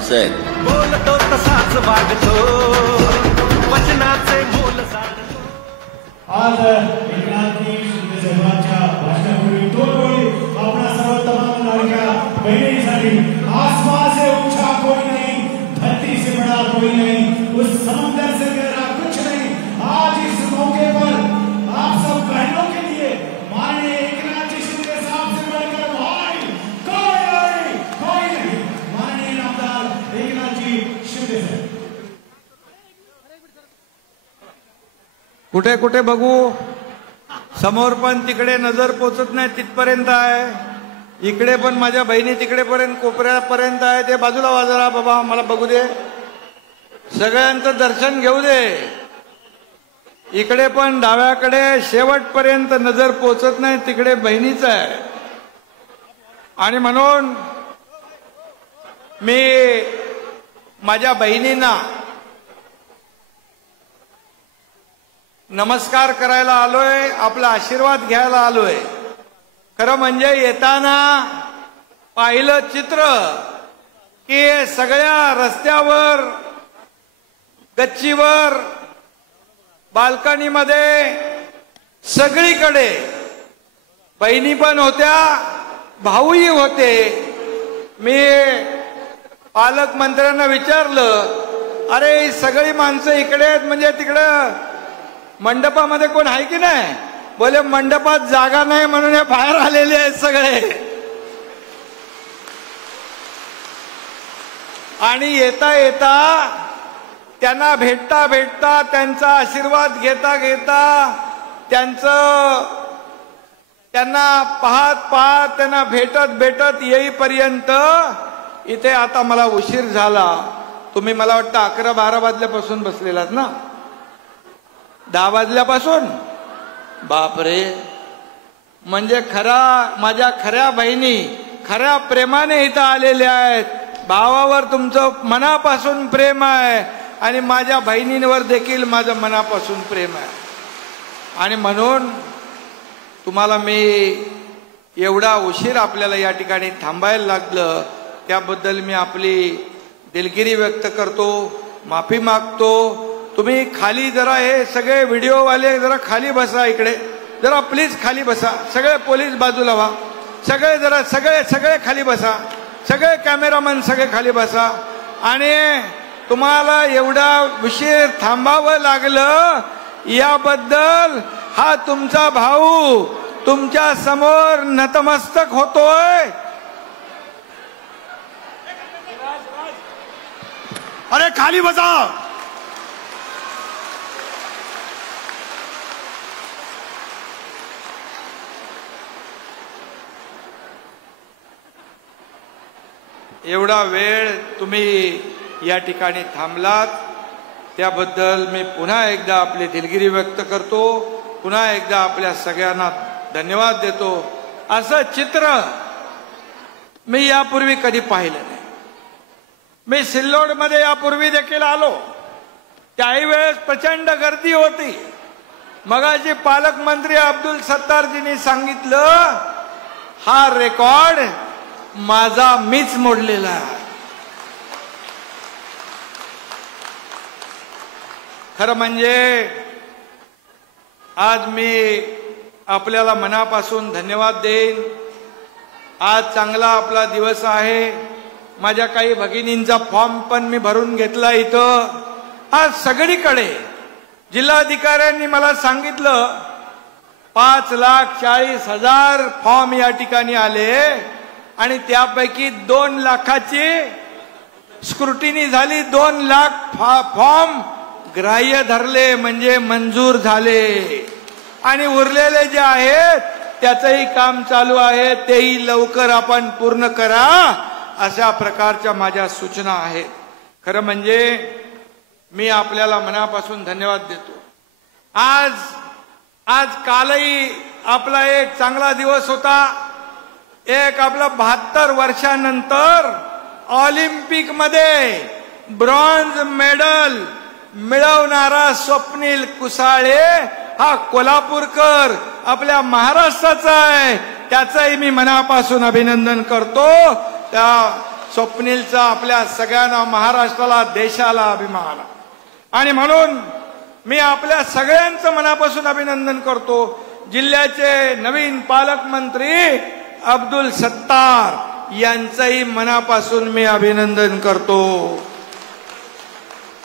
upset. बोलतो तसाच वागतो वचनाचे मोल साधतो. आज एकनाथजी शिंदे साहेबांच्या भाषणापूर्वी दोन ओळी आपल्या सर्व तमाम लाडक्या बहिणींसाठी. आसमान से ऊंचा कोई नहीं, धरती से बड़ा कोई नहीं, उस समुद्र से गहरा कुछ नहीं. आज इस मौके पर आप सब बहनों के लिए माननीय एकनाथजी शिंदे साहब से बढ़कर भाई कोई नहीं. माननीय नामदार एकनाथजी शिंदे साहेब. कुठे कुठे बघू, समोर पण तिकडे नजर पोचत नाही तिथपर्यंत आहे, इकडे पण माझ्या बहिणी तिकडे पर्यंत कोपऱ्यापर्यंत आहे. ते बाजूला वाजरा बाबा, मला बघू दे, सगळ्यांचं दर्शन घेऊ दे. इकडे पण डाव्याकडे शेवटपर्यंत नजर पोचत नाही, तिकडे बहिणीच आहे. आणि म्हणून मी माझ्या बहिणींना नमस्कार करायला आलोय, आपला आशीर्वाद घ्यायला आलोय. खरं म्हणजे येताना पाहिलं चित्र की सगळ्या रस्त्यावर, गच्चीवर, बाल्कनीमध्ये सगळीकडे बहिणी पण होत्या, भाऊही होते. मी पालकमंत्र्यांना विचारलं, अरे ही सगळी माणसं इकडे आहेत म्हणजे तिकडं मंडपामध्ये कोण आहे की नाही? बोले मंडपात जागा नाही म्हणून हे बाहेर आलेले आहेत सगळे. आणि येता येता त्यांना भेटता भेटता, त्यांचा आशीर्वाद घेता घेता, त्यांना पाहत पाहत, त्यांना भेटत भेटत येईपर्यंत इथे आता मला उशीर झाला. तुम्ही मला वाटतं 11-12 वाजल्यापासून बसलेलात ना? 10 वाजल्यापासून? बापरे. म्हणजे माझ्या खऱ्या बहिणी खऱ्या प्रेमाने इथं आलेल्या आहेत. भावावर तुमचं मनापासून प्रेम आहे आणि माझ्या बहिणींवर देखील माझं मनापासून प्रेम आहे. आणि म्हणून तुम्हाला मी एवढा उशीर आपल्याला या ठिकाणी थांबायला लागलं त्याबद्दल मी आपली दिलगिरी व्यक्त करतो, माफी मागतो. तुम्ही खाली जरा, हे सगळे व्हिडिओवाले जरा खाली बसा, इकडे जरा प्लीज खाली बसा. सगळे पोलीस बाजूला व्हा, सगळे जरा सगळे खाली बसा, सगळे कॅमेरामन सगळे खाली बसा. आणि तुम्हाला एवढा उशीर थांबावं लागलं याबद्दल हा तुमचा भाऊ तुमच्या समोर नतमस्तक होतोय. अरे खाली बसा. एवढा वेळ तुम्ही या ठिकाणी थांबलात त्याबद्दल मी पुन्हा एकदा आपली दिलगिरी व्यक्त करतो, पुन्हा एकदा आपल्या सगळ्यांना धन्यवाद देतो. असं चित्र मी यापूर्वी कधी पाहिलं नाही. मी सिल्लोडमध्ये यापूर्वी देखील आलो, त्याही वेळेस प्रचंड गर्दी होती. मगाशी पालकमंत्री अब्दुल सत्तारजींनी सांगितलं, हा रेकॉर्ड माझा मीच मोडलेला. खरं म्हणजे आज मी आपल्याला मनापासून धन्यवाद देईन. आज चांगला आपला दिवस आहे. माझ्या काही भगिनींचा फॉर्म पण मी भरून घेतला इथं. आज सगळीकडे जिल्हाधिकाऱ्यांनी मला सांगितलं 5,40,000 फॉर्म या ठिकाणी आले आणि त्यापैकी 2 लाखाची स्क्रुटिनी झाली. 2 लाख फॉर्म ग्राह्य धरले म्हणजे मंजूर झाले. आणि उरलेले जे आहेत त्याचंही काम चालू आहे, तेही लवकर आपण पूर्ण करा, अशा प्रकारच्या माझ्या सूचना आहेत. खरं म्हणजे मी आपल्याला मनापासून धन्यवाद देतो. आज कालही आपला एक चांगला दिवस होता. एक आपला 72 वर्षानंतर ऑलिम्पिक मध्ये ब्रॉन्झ मेडल मिळवणारा स्वप्नील कुसाळे हा कोल्हापूरकर आपल्या महाराष्ट्राचा आहे. त्याचंही मी मनापासून अभिनंदन करतो. त्या स्वप्नीलचा आपल्या सगळ्यांना, महाराष्ट्राला, देशाला अभिमान. आणि म्हणून मी आपल्या सगळ्यांचं मनापासून अभिनंदन करतो. जिल्ह्याचे नवीन पालकमंत्री अब्दुल सत्तार यांचंही मनापासून मी अभिनंदन करतो.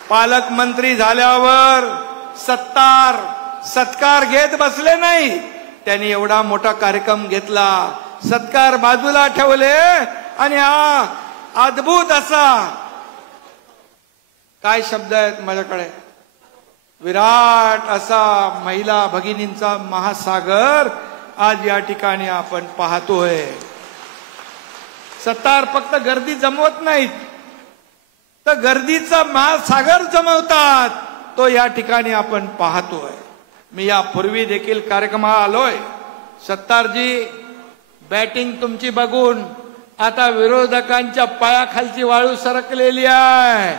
पालकमंत्री झाल्यावर सत्तार सत्कार घेत बसले नाही. त्यांनी एवढा मोठा कार्यक्रम घेतला, सत्कार बाजूला ठेवले आणि हा अद्भुत असा, काय शब्द आहेत माझ्याकडे, विराट असा महिला भगिनींचा महासागर आज या ठिकाणी आपण पाहतोय. सत्तार फक्त गर्दी जमवत नाहीत, तर गर्दीचा महासागर जमवतात, तो या ठिकाणी आपण पाहतोय. मी यापूर्वी देखील कार्यक्रमाला आलोय. सत्तारजी, बॅटिंग तुमची बघून आता विरोधकांच्या पायाखालची वाळू सरकलेली आहे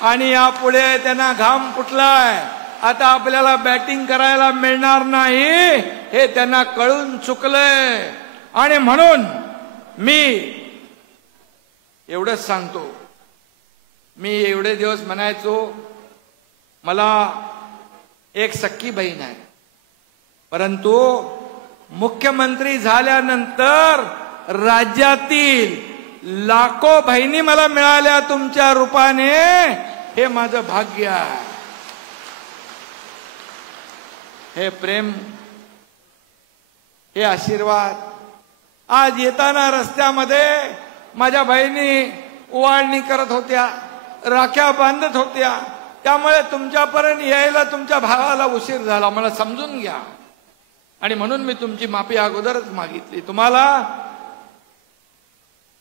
आणि यापुढे त्यांना घाम फुटलाय. आता आपल्याला बॅटिंग करायला मिळणार नाही हे त्यांना कळून चुकलंय. आणि म्हणून मी एवढंच सांगतो, मी एवढे दिवस म्हणायचो मला एक सख्खी बहीण आहे, परंतु मुख्यमंत्री झाल्यानंतर राज्यातील लाखो बहिणी मला मिळाल्या तुमच्या रूपाने, हे माझं भाग्य आहे. हे प्रेम, हे आशीर्वाद. आज येताना रस्त्यामध्ये माझ्या बहिणी ओवाळणी करत होत्या, राख्या बांधत होत्या. त्यामुळे तुमच्यापर्यंत यायला तुमच्या भावाला उशीर झाला, मला समजून घ्या. आणि म्हणून मी तुमची माफी अगोदरच मागितली. तुम्हाला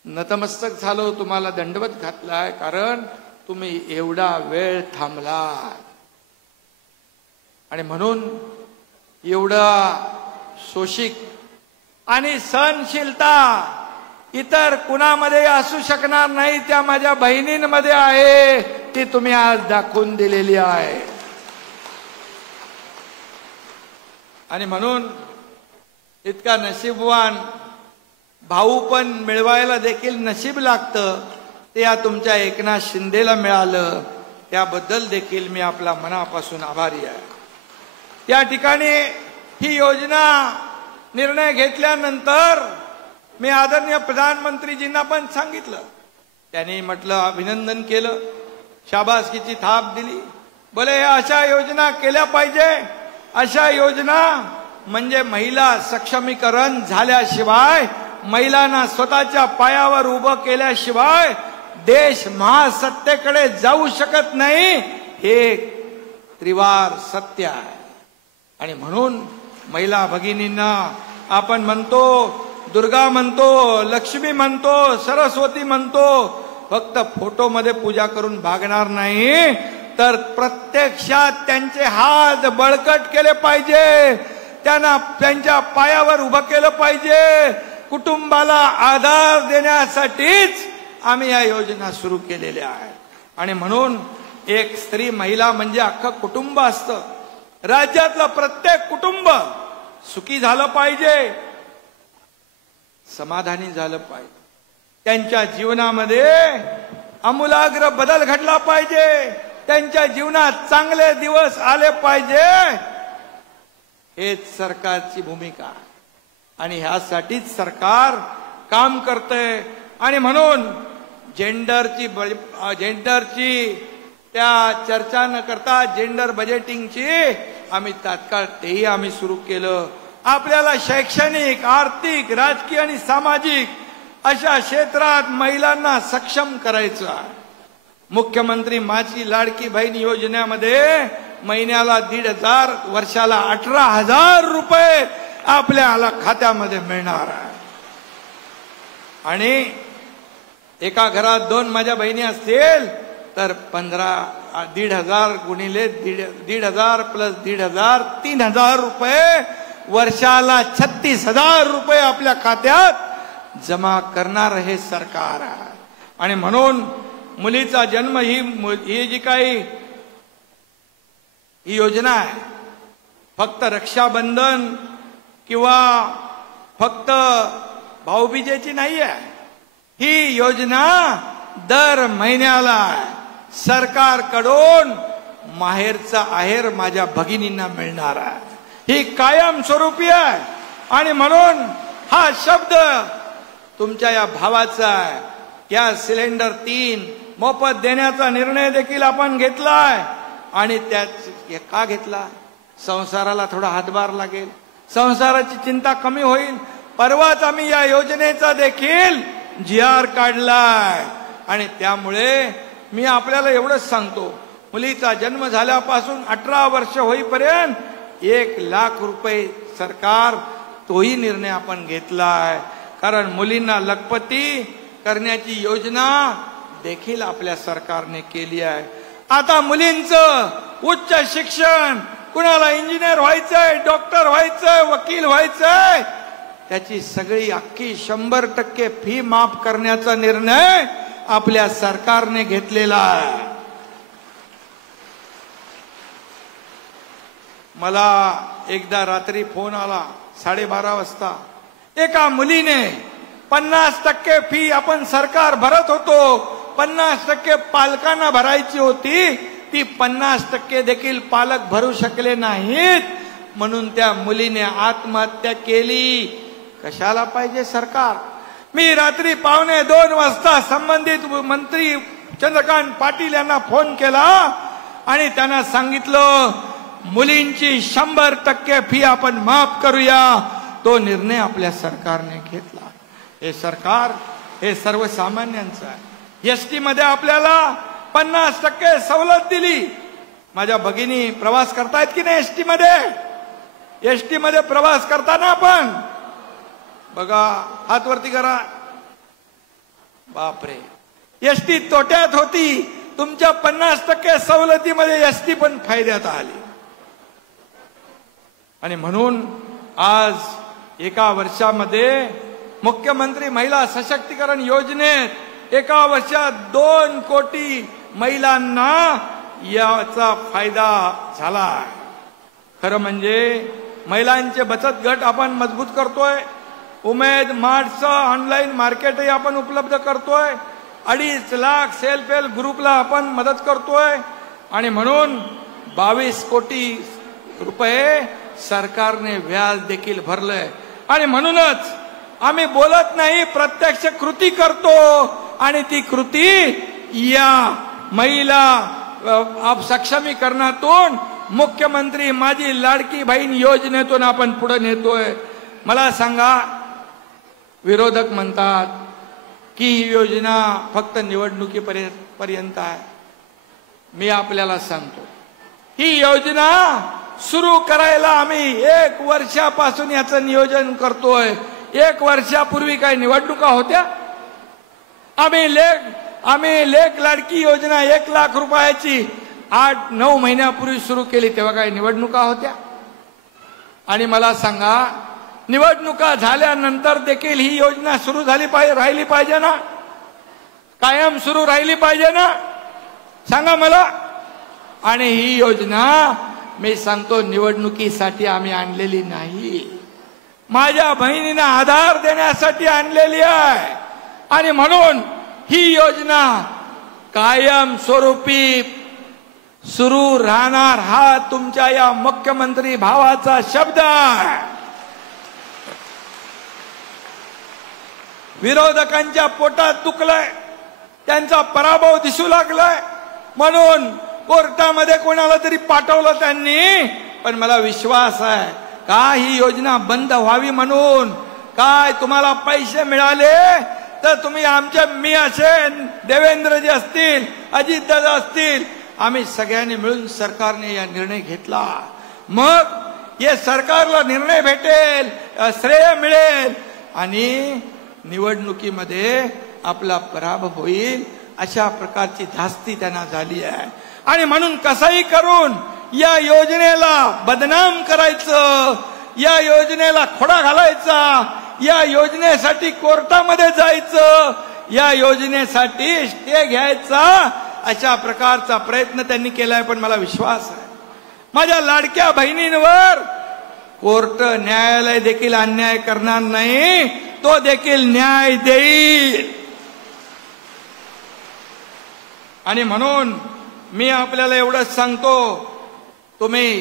नतमस्तक झालो, तुम्हाला दंडवत घातलाय, कारण तुम्ही एवढा वेळ थांबला. आणि म्हणून एवढा शोषिक आणि सहनशीलता इतर कुणामध्ये असू शकणार नाही, त्या माझ्या बहिणींमध्ये आहे, ती तुम्ही आज दाखवून दिलेली आहे. आणि म्हणून इतका नशीबवान भाऊ पण मिळवायला देखील नशीब लागतं, ते या तुमच्या एकनाथ शिंदेला मिळालं. त्याबद्दल देखील मी आपला मनापासून आभारी आहे. या ठिकाणी ही योजना निर्णय घेतल्यानंतर मी आदरणीय प्रधानमंत्रीजींना पण सांगितलं. त्यांनी म्हटलं, अभिनंदन केलं, शाबासकीची थाप दिली. बोले हे अशा योजना केल्या पाहिजे. अशा योजना म्हणजे महिला सक्षमीकरण झाल्याशिवाय, महिलांना स्वतःच्या पायावर उभं केल्याशिवाय देश महासत्तेकडे जाऊ शकत नाही, हे त्रिवार सत्य आहे. आणि म्हणून महिला भगिनींना आपण म्हणतो, दुर्गा म्हणतो, लक्ष्मी म्हणतो, सरस्वती म्हणतो, फक्त फोटोमध्ये पूजा करून भागणार नाही, तर प्रत्यक्षात त्यांचे हात बळकट केले पाहिजे, त्यांना त्यांच्या पायावर उभं केलं पाहिजे. कुटुंबाला आधार देण्यासाठीच आम्ही या योजना सुरू केलेल्या आहेत. आणि म्हणून एक स्त्री महिला म्हणजे अख्खं कुटुंब असतं. राज्यातलं प्रत्येक कुटुंब सुखी झालं पाहिजे, समाधानी झालं पाहिजे, त्यांच्या जीवनामध्ये आमूलाग्र बदल घडला पाहिजे, त्यांच्या जीवनात चांगले दिवस आले पाहिजे, हेच सरकारची भूमिका. आणि ह्यासाठीच सरकार काम करतंय. आणि म्हणून जेंडरची त्या चर्चा न करता जेंडर बजेटिंगची आम्ही तात्काळ तेही आम्ही सुरू केलं. आपल्याला शैक्षणिक, आर्थिक, राजकीय आणि सामाजिक अशा क्षेत्रात महिलांना सक्षम करायचं आहे. मुख्यमंत्री माझी लाडकी बहीण योजनेमध्ये महिन्याला 1,500, वर्षाला 18,000 रुपये आपल्याला खात्यामध्ये मिळणार आहे. आणि एका घरात 2 माझ्या बहिणी असतील तर 1,500 गुणिले 1,500 प्लस 1,500 3,000 रुपये, वर्षाला 36,000 रुपये आपल्या खात्यात जमा करणार हे सरकार आहे. आणि म्हणून मुलीचा जन्म ही जी काही ही योजना आहे, फक्त रक्षाबंधन किंवा फक्त भाऊबीजेची नाही आहे. ही योजना दर महिन्याला सरकारकडून माहेरचा आहेर माझ्या भगिनींना मिळणार आहे. ही कायमस्वरूपी आहे. आणि म्हणून हा शब्द तुमच्या या भावाचा आहे. गॅस सिलेंडर 3 मोफत देण्याचा निर्णय देखील आपण घेतलाय. आणि त्यात का घेतला? संसाराला थोडा हातभार लागेल, संसाराची चिंता कमी होईल. परवाच आम्ही या योजनेचा देखील GR काढलाय. आणि त्यामुळे मी आपल्याला एवढंच सांगतो, मुलीचा जन्म झाल्यापासून 18 वर्ष होईपर्यंत 1 लाख रुपये सरकार तोही निर्णय आपण घेतलाय. कारण मुलींना लखपती करण्याची योजना देखील आपल्या सरकारने केली आहे. आता मुलींचं उच्च शिक्षण, कुणाला इंजिनियर व्हायचंय, डॉक्टर व्हायचंय, वकील व्हायचंय, त्याची सगळी अख्खी 100% फी माफ करण्याचा निर्णय आपल्या सरकारने घेतलेला आहे. मला एकदा रात्री फोन आला 12:30 वाजता. एका मुलीने 50% फी आपण सरकार भरत होतो, 50% पालकांना भरायची होती, ती 50% देखील पालक भरू शकले नाहीत. म्हणून त्या मुलीने आत्महत्या केली. कशाला पाहिजे सरकार? मी रात्री 1:45 वाजता संबंधित मंत्री चंद्रकांत पाटील यांना फोन केला आणि त्यांना सांगितलं मुलींची 100% फी आपण माफ करूया. तो निर्णय आपल्या सरकारने घेतला. हे सरकार हे सर्वसामान्यांचं आहे. एसटी मध्ये आपल्याला 50% सवलत दिली. माझ्या भगिनी प्रवास करतायत की नाही एसटी मध्ये? एसटी मध्ये प्रवास करताना आपण बघा, हात वरती करा. बापरे, एसटी तोट्यात होती. तुमच्या 50% सवलतीमध्ये एसटी पण फायद्यात आली. आणि म्हणून आज एका वर्षामध्ये मुख्यमंत्री महिला सशक्तीकरण योजनेत एका वर्षात 2 कोटी महिलांना याचा फायदा झाला. खरं म्हणजे महिलांचे बचत गट आपण मजबूत करतोय. उमेद मार्टचं ऑनलाईन मार्केटही आपण उपलब्ध करतोय. 2.5 लाख सेल्फ हेल्प ग्रुपला आपण मदत करतोय. आणि म्हणून 22 कोटी रुपये सरकारने व्याज देखील भरलंय. आणि म्हणूनच आम्ही बोलत नाही, प्रत्यक्ष कृती करतो. आणि ती कृती या महिला सक्षमीकरणातून, मुख्यमंत्री माझी लाडकी बहीण योजनेतून आपण पुढे नेतोय. मला सांगा, विरोधक म्हणतात की ही योजना फक्त निवडणुकीपर्यंत आहे. मी आपल्याला सांगतो, ही योजना सुरू करायला आम्ही 1 वर्षापासून याचं नियोजन करतोय. 1 वर्षापूर्वी काही निवडणुका होत्या? आम्ही लेख लाडकी योजना 1 लाख रुपयाची 8-9 महिन्यापूर्वी सुरू केली, तेव्हा काही निवडणुका होत्या? आणि मला सांगा, निवडणुका झाल्यानंतर देखील ही योजना सुरू राहिली पाहिजे ना? कायम सुरू राहिली पाहिजे ना? सांगा मला. आणि ही योजना मी सांगतो, निवडणुकीसाठी आम्ही आणलेली नाही, माझ्या बहिणींना आधार देण्यासाठी आणलेली आहे. आणि म्हणून ही योजना कायम स्वरूपी सुरू राहणार, हा तुमच्या या मुख्यमंत्री भावाचा शब्द आहे. विरोधकांच्या पोटात दुखलंय, त्यांचा पराभव दिसू लागलाय. म्हणून कोर्टामध्ये कोणाला तरी पाठवलं त्यांनी. पण मला विश्वास आहे का ही योजना बंद व्हावी म्हणून. काय तुम्हाला पैसे मिळाले तर तुम्ही आमच्या, मी असेल, देवेंद्रजी असतील, अजितदादा असतील, आम्ही सगळ्यांनी मिळून सरकारने या निर्णय घेतला. मग हे सरकारला निर्णय भेटेल, श्रेय मिळेल आणि निवडणुकीमध्ये आपला पराभव होईल, अशा प्रकारची धास्ती त्यांना झाली आहे. आणि म्हणून कसंही करून या योजनेला बदनाम करायचं, या योजनेला खोडा घालायचा, या योजनेसाठी कोर्टामध्ये जायचं, या योजनेसाठी स्टे घ्यायचा, अशा प्रकारचा प्रयत्न त्यांनी केलाय. पण मला विश्वास आहे माझ्या लाडक्या बहिणींवर कोर्ट, न्यायालय देखील अन्याय करणार नाही, तो देखील न्याय देईल. आणि म्हणून मी आपल्याला एवढंच सांगतो, तुम्ही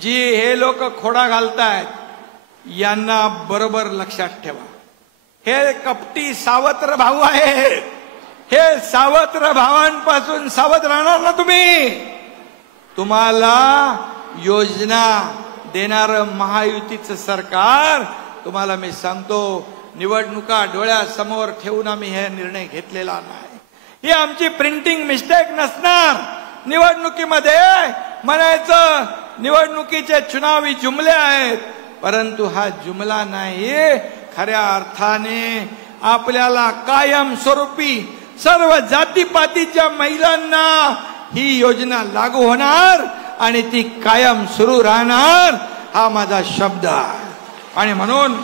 जी हे लोक खोडा घालतायत यांना बरोबर लक्षात ठेवा. हे कपटी सावत्र भाऊ आहेत. हे सावत्र भावांपासून सावध राहणार ना तुम्ही. तुम्हाला योजना देणारं महायुतीचं सरकार, तुम्हाला मी सांगतो, निवडणुका डोळ्यासमोर ठेवून आम्ही हे निर्णय घेतलेला नाही. ही आमची प्रिंटिंग मिस्टेक नसणार. निवडणुकीमध्ये म्हणायचं निवडणुकीचे चुनावी जुमले आहेत, परंतु हा जुमला नाही. खऱ्या अर्थाने आपल्याला कायमस्वरूपी सर्व जातीपातीच्या महिलांना ही योजना लागू होणार आणि ती कायम सुरू राहणार, हा माझा शब्द आहे. आणि म्हणून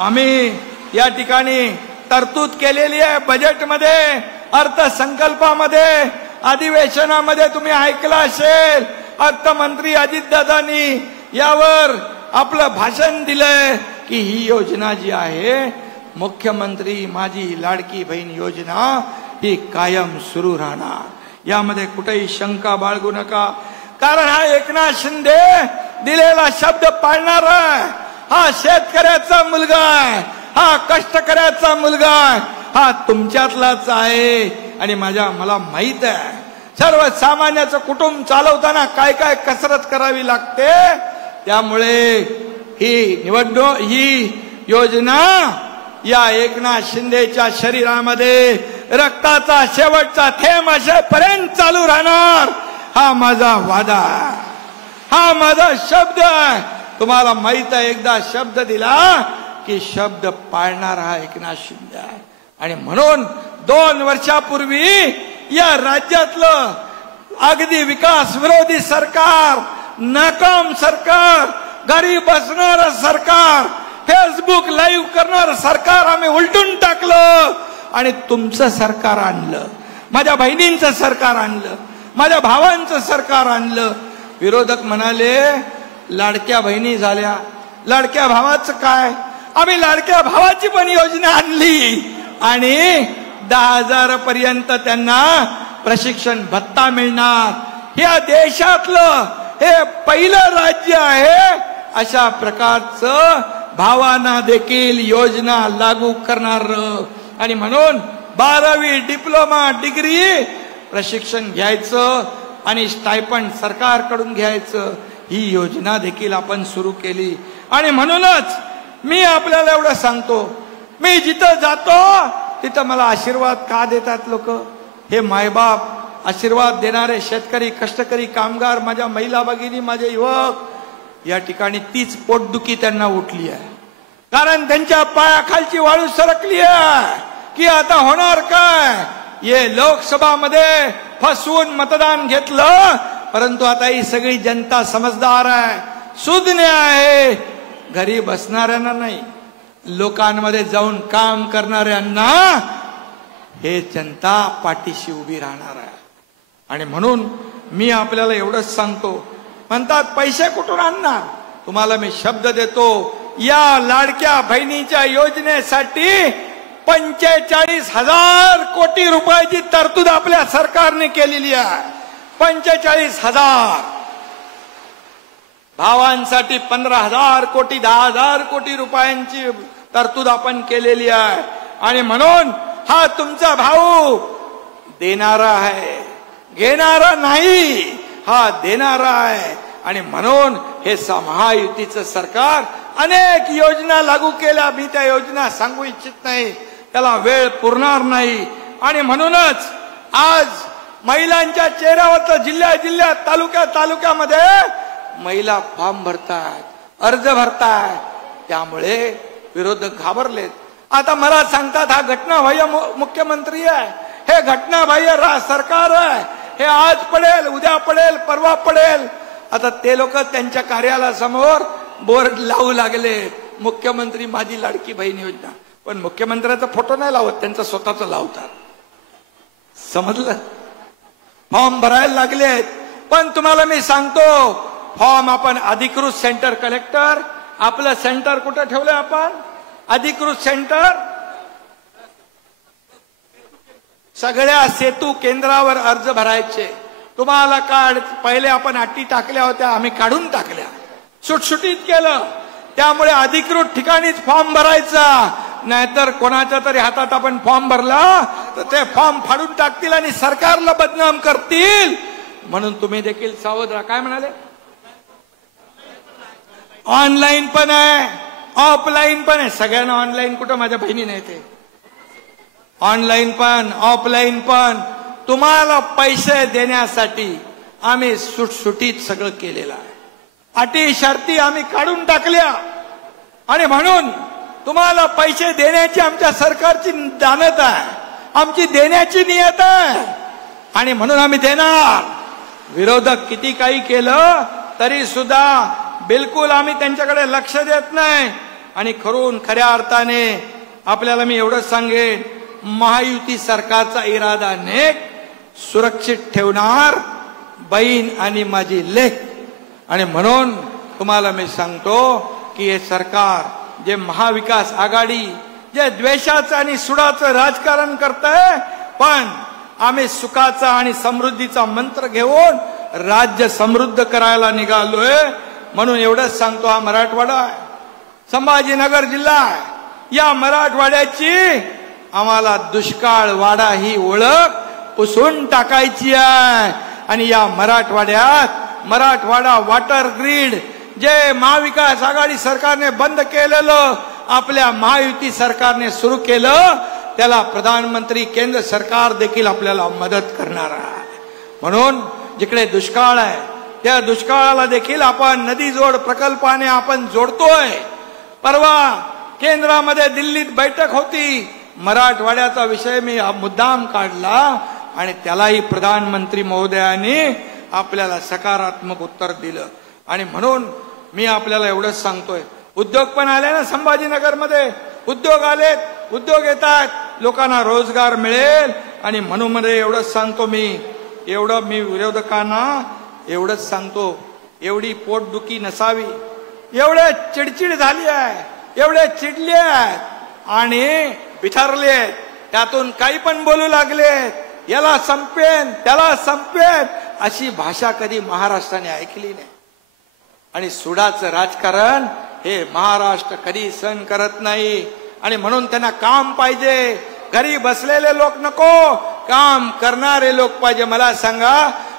आम्ही या ठिकाणी तरतूद केलेली आहे. बजेटमध्ये, अर्थसंकल्पामध्ये, अधिवेशनामध्ये तुम्ही ऐकलं असेल, अर्थमंत्री अजितदादांनी यावर आपलं भाषण दिलंय की ही योजना जी आहे, मुख्यमंत्री माझी लाडकी बहीण योजना, ही कायम सुरू राहणार. यामध्ये कुठेही शंका बाळगू नका, कारण हा एकनाथ शिंदे दिलेला शब्द पाळणार आहे. हा शेतकऱ्याचा मुलगा आहे, हा कष्टकऱ्याचा मुलगा आहे, हा तुमच्यातलाच आहे. आणि मला माहित आहे सर्वसामान्याचं कुटुंब चालवताना काय काय कसरत करावी लागते. त्यामुळे ही योजना या एकनाथ शिंदेच्या शरीरामध्ये रक्ताचा शेवटचा थेंब असेपर्यंत चालू राहणार, हा माझा वादा आहे, हा माझा शब्द आहे. तुम्हाला माहित आहे, एकदा शब्द दिला की शब्द पाळणारा हा एकनाथ शिंदे आहे. आणि म्हणून 2 वर्षापूर्वी या राज्यातलं अगदी विकास विरोधी सरकार, नाकाम सरकार, घरी बसणारं सरकार, फेसबुक लाईव्ह करणारं सरकार आम्ही उलटून टाकलं आणि तुमचं सरकार आणलं, माझ्या बहिणींचं सरकार आणलं, माझ्या भावांचं सरकार आणलं. विरोधक म्हणाले लाडक्या बहिणी झाल्या, लाडक्या भावाचं काय? आम्ही लाडक्या भावाची पण योजना आणली आणि 10,000 पर्यंत त्यांना प्रशिक्षण भत्ता मिळणार. या देशातलं हे पहिलं राज्य आहे अशा प्रकारचं भावांना देखील योजना लागू करणार. आणि म्हणून 12वी डिप्लोमा डिग्री प्रशिक्षण घ्यायचं आणि स्टायपंड सरकारकडून घ्यायचं, ही योजना देखील आपण सुरू केली. आणि म्हणूनच मी आपल्याला एवढं सांगतो, मी जिथं जातो तिथं मला आशीर्वाद का देतात लोक? हे मायबाप आशीर्वाद देणारे शेतकरी, कष्टकरी, कामगार, माझ्या महिला भगिनी, माझे युवक, या ठिकाणी तीच पोटदुखी त्यांना उठली आहे. कारण त्यांच्या पायाखालची वाळू सरकली आहे की आता होणार काय? ये लोकसभामध्ये फसवून मतदान घेतलं, परंतु आता ही सगळी जनता समजदार आहे, सुज्ञ आहे. घरी बसणाऱ्यांना नाही, लोकांमध्ये जाऊन काम करणाऱ्यांना हे जनता पाठीशी उभी राहणार आहे. आणि म्हणून मी आपल्याला एवढंच सांगतो, म्हणतात पैसे कुठून आणणार? तुम्हाला मी शब्द देतो, या लाडक्या बहिणीच्या योजनेसाठी 45,000 कोटी रुपयाची तरतूद आपल्या सरकारने केलेली आहे. 45,000. भावांसाठी 15,000 कोटी, 10,000 कोटी रुपयांची तरतूद आपण केलेली आहे. आणि म्हणून हा तुमचा भाऊ देणारा आहे, घेणारा नाही, हा देणारा आहे. आणि म्हणून हे महायुतीचं सरकार अनेक योजना लागू केल्या. मी त्या योजना सांगू इच्छित नाही, त्याला वेळ पुरणार नाही. आणि म्हणूनच आज महिलांच्या चेहऱ्यावर जिल्ह्यात तालुक्यामध्ये महिला फॉर्म भरतात, अर्ज भरतात. त्यामुळे विरोधक घाबरलेत. आता मला सांगतात हा घटनाबाह्य मुख्यमंत्री आहे, हे घटनाबाह्य सरकार आहे, हे आज पडेल, उद्या पडेल, परवा पडेल. आता ते लोक त्यांच्या कार्यालयासमोर बोर्ड लावू लागले, मुख्यमंत्री माझी लाडकी बहीण योजना. पण मुख्यमंत्र्याचा फोटो नाही लावत, त्यांचा स्वतःचा लावतात. समजलं? फॉर्म भरायला लागलेत. पण तुम्हाला मी सांगतो, फॉर्म आपण अधिकृत सेंटर, कलेक्टर आपलं सेंटर कुठं ठेवलंय आपण? अधिकृत सेंटर सगळ्या सेतू केंद्रावर अर्ज भरायचे. तुम्हाला पहिले आपण अटी टाकल्या होत्या, आम्ही काढून टाकल्या, सुटसुटीत केलं. त्यामुळे अधिकृत ठिकाणीच फॉर्म भरायचा, नाहीतर कोणाच्या तरी हातात आपण फॉर्म भरला तर ते फॉर्म फाडून टाकतील आणि सरकारला बदनाम करतील. म्हणून तुम्ही देखील सावध राहा. काय म्हणाले? ऑनलाईन पण आहे, ऑफलाईन पण आहे. सगळ्यांना ऑनलाईन कुठं, माझ्या बहिणी नाही ते. ऑनलाईन पण ऑफलाईन पण तुम्हाला पैसे देण्यासाठी आम्ही सुटसुटीत सगळं केलेलं आहे. अटी शर्ती आम्ही काढून टाकल्या आणि म्हणून तुम्हाला पैसे देण्याची आमच्या सरकारची दानत आहे, आमची देण्याची नियत आहे आणि म्हणून आम्ही देणार. विरोधक किती काही केलं तरी सुद्धा बिलकुल आम्ही त्यांच्याकडे लक्ष देत नाही. आणि खऱ्या अर्थाने आपल्याला मी एवढंच सांगेन, महायुती सरकारचा इरादा नेक, सुरक्षित ठेवणार बहीण आणि माझी लेक. आणि म्हणून तुम्हाला मी सांगतो की हे सरकार जे महाविकास आघाडी जे द्वेषाचं आणि सुडाचं राजकारण करतंय, पण आम्ही सुखाचा आणि समृद्धीचा मंत्र घेऊन राज्य समृद्ध करायला निघालोय. म्हणून एवढंच सांगतो, हा मराठवाडा आहे, संभाजीनगर जिल्हा आहे, या मराठवाड्याची आम्हाला दुष्काळ वाडा ही ओळख पुसून टाकायची आहे. आणि या मराठवाड्यात मराठवाडा वॉटर ग्रीड जे महाविकास आघाडी सरकारने बंद केलेलं आपल्या महायुती सरकारने सुरू केलं, त्याला प्रधानमंत्री केंद्र सरकार देखील आपल्याला मदत करणार आहे. म्हणून जिकडे दुष्काळ आहे त्या दुष्काळाला देखील आपण नदी जोड प्रकल्पाने आपण जोडतोय. परवा केंद्रामध्ये दिल्लीत बैठक होती, मराठवाड्याचा विषय मी मुद्दाम काढला आणि त्यालाही प्रधानमंत्री महोदयांनी आपल्याला सकारात्मक उत्तर दिलं. आणि म्हणून मी आपल्याला एवढंच सांगतोय, उद्योग पण आले ना संभाजीनगरमध्ये, उद्योग आलेत, उद्योग येतात, लोकांना रोजगार मिळेल. आणि म्हणून मध्ये एवढंच सांगतो मी विरोधकांना एवढंच सांगतो, एवढी पोटदुखी नसावी, एवढे चिडचिड झाली आहे, एवढे चिडले आहेत आणि बिथरले, त्यातून काही पण बोलू लागले, याला संपेन त्याला संपेन, अशी भाषा कधी महाराष्ट्राने ऐकली नाही. आणि सुडाचं राजकारण हे महाराष्ट्र कधी सहन करत नाही. आणि म्हणून त्यांना काम पाहिजे, घरी बसलेले लोक नको, काम करणारे लोक पाहिजे. मला सांगा,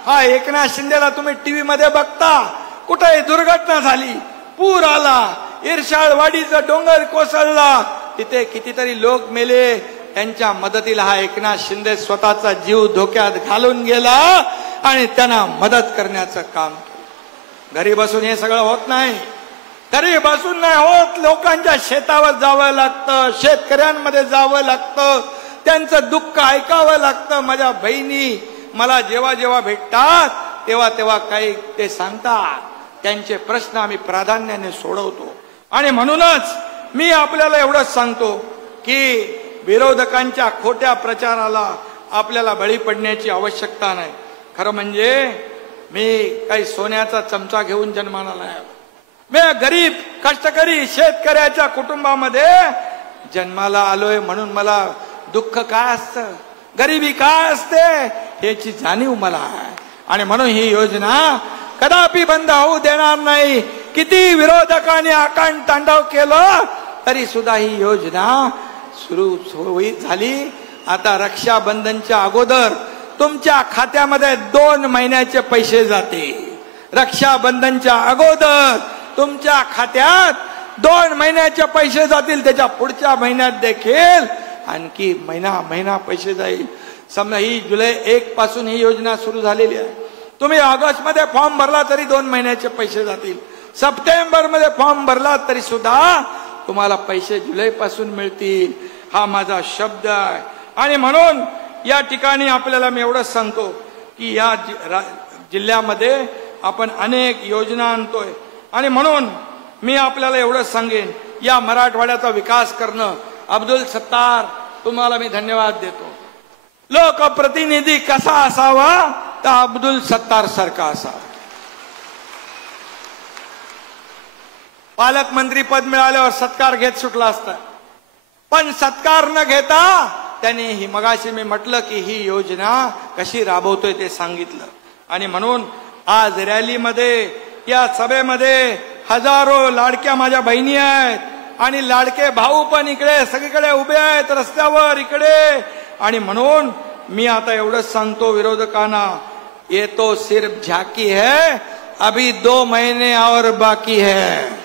हा एकनाथ शिंदेला तुम्ही टीव्ही मध्ये बघता, कुठे दुर्घटना झाली, पूर आला, इरशाळवाडीचा डोंगर कोसळला, तिथे कितीतरी लोक मेले, त्यांच्या मदतीला हा एकनाथ शिंदे स्वतःचा जीव धोक्यात घालून गेला आणि त्यांना मदत करण्याचं काम केलं. घरी बसून हे सगळं होत नाही, घरी बसून नाही होत. लोकांच्या शेतावर जावं लागतं, शेतकऱ्यांमध्ये जावं लागतं, त्यांचं दुःख ऐकावं लागतं. माझ्या बहिणी मला जेव्हा जेव्हा भेटतात तेव्हा काही ते सांगतात, त्यांचे प्रश्न आम्ही प्राधान्याने सोडवतो. आणि म्हणूनच मी आपल्याला एवढंच सांगतो की विरोधकांच्या खोट्या प्रचाराला आपल्याला बळी पडण्याची आवश्यकता नाही. खरं म्हणजे मी काही सोन्याचा चमचा घेऊन जन्माला नाही, मी गरीब कष्टकरी शेतकऱ्याच्या कुटुंबामध्ये जन्माला आलोय. म्हणून मला दुःख काय असतं, गरिबी काय असते याची जाणीव मला आहे. आणि म्हणून ही योजना कदापि बंद होऊ देणार नाही. किती विरोधकांनी आकांड तांडव केलं तरी सुद्धा ही योजना सुरू झाली. आता रक्षाबंधनच्या अगोदर तुमच्या खात्यामध्ये 2 महिन्याचे पैसे जातील. रक्षाबंधनच्या अगोदर तुमच्या खात्यात 2 महिन्याचे पैसे जातील. त्याच्या पुढच्या महिन्यात देखील आणखी महिना पैसे जाईल. समजा ही जुलै 1 पासून ही योजना सुरू झालेली आहे. तुम्ही ऑगस्ट मध्ये फॉर्म भरला तरी 2 महिन्याचे पैसे जातील. सप्टेंबर मध्ये फॉर्म भरला तरी सुद्धा तुम्हाला पैसे जुलै पासून मिळतील. हा माझा शब्द आहे. आणि म्हणून या ठिकाणी आपल्याला मी एवढंच सांगतो की या जिल्ह्यामध्ये आपण अनेक योजना आणतोय. आणि म्हणून मी आपल्याला एवढंच सांगेन, या मराठवाड्याचा विकास करणं. अब्दुल सत्तार, तुम्हाला मी धन्यवाद देतो. लोकप्रतिनिधी कसा असावा तर अब्दुल सत्तार सारखा असावा. पालकमंत्री पद मिळाल्यावर सत्कार घेत सुटला असता, पण सत्कार न घेता त्यांनी ही मगाशी मी म्हटलं की ही योजना कशी राबवतोय ते सांगितलं. आणि म्हणून आज रॅलीमध्ये या सभेमध्ये हजारो लाडक्या माझ्या बहिणी आहेत आणि लाडके भाऊ पण इकडे सगळीकडे उभे आहेत रस्त्यावर इकडे. आणि म्हणून मी आता एवढंच सांगतो विरोधकांना, ये तो सिर्फ झाकी है, अभी 2 महीने और बाकी है.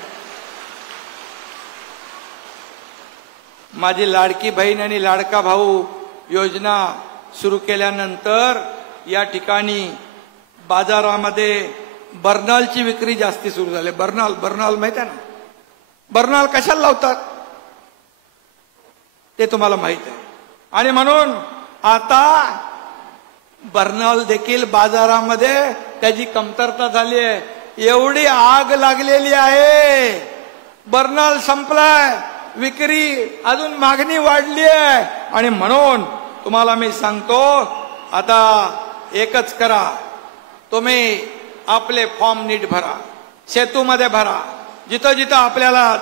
माझी लाडकी बहीण आणि लाडका भाऊ योजना सुरू केल्यानंतर या ठिकाणी बाजारामध्ये बर्नालची विक्री जास्ती सुरू झाली. बर्नाल माहिती आहे ना, बर्नाल कशाला लावतात ते तुम्हाला माहित आहे. आणि म्हणून आता बर्नाल देखील बाजारामध्ये त्याची कमतरता झाली आहे. एवढी आग लागलेली आहे, बर्नाल संपलाय, विक्री अजून मागणी वाढली आहे. आणि म्हणून तुम्हाला मी सांगतो, आता एकच करा, तुम्ही आपले फॉर्म नीट भरा, सेतूमध्ये भरा, जिथं जिथं आपल्याला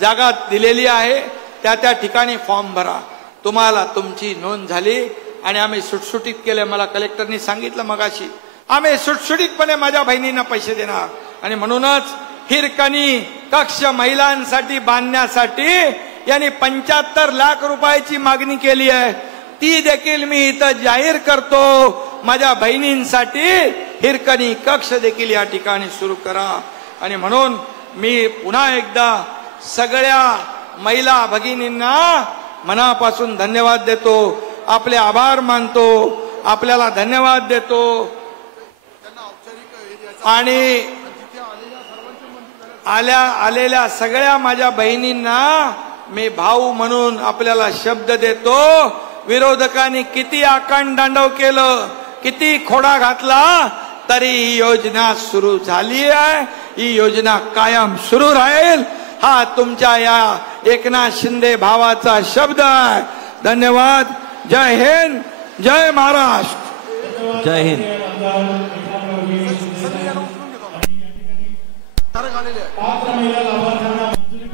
जागा दिलेली आहे त्या त्या ठिकाणी फॉर्म भरा. तुम्हाला तुमची नोंद झाली आणि आम्ही सुटसुटीत केले. मला कलेक्टरनी सांगितलं मगाशी, आम्ही सुटसुटीतपणे माझ्या बहिणींना पैसे देणार. आणि म्हणूनच हिरकणी कक्ष महिलांसाठी बांधण्यासाठी यांनी 75 लाख रुपयाची मागणी केली आहे. ती देखील मी इथं जाहीर करतो. माझ्या बहिणींसाठी हिरकणी कक्ष देखील या ठिकाणी सुरू करा. आणि म्हणून मी पुन्हा एकदा सगळ्या महिला भगिनींना मनापासून धन्यवाद देतो, आपले आभार मानतो, आपल्याला धन्यवाद देतो. आणि आलेल्या सगळ्या माझ्या बहिणींना मी भाऊ म्हणून आपल्याला शब्द देतो. विरोधकांनी किती आकांडतांडव केलं, किती खोडा घातला, तरी ही योजना सुरू झाली आहे. ही योजना कायम सुरू राहील, हा तुमच्या या एकनाथ शिंदे भावाचा शब्द आहे. धन्यवाद. जय हिंद, जय महाराष्ट्र. जय हिंद. पात्र महिला लाभार्थ्यांना मंजुरी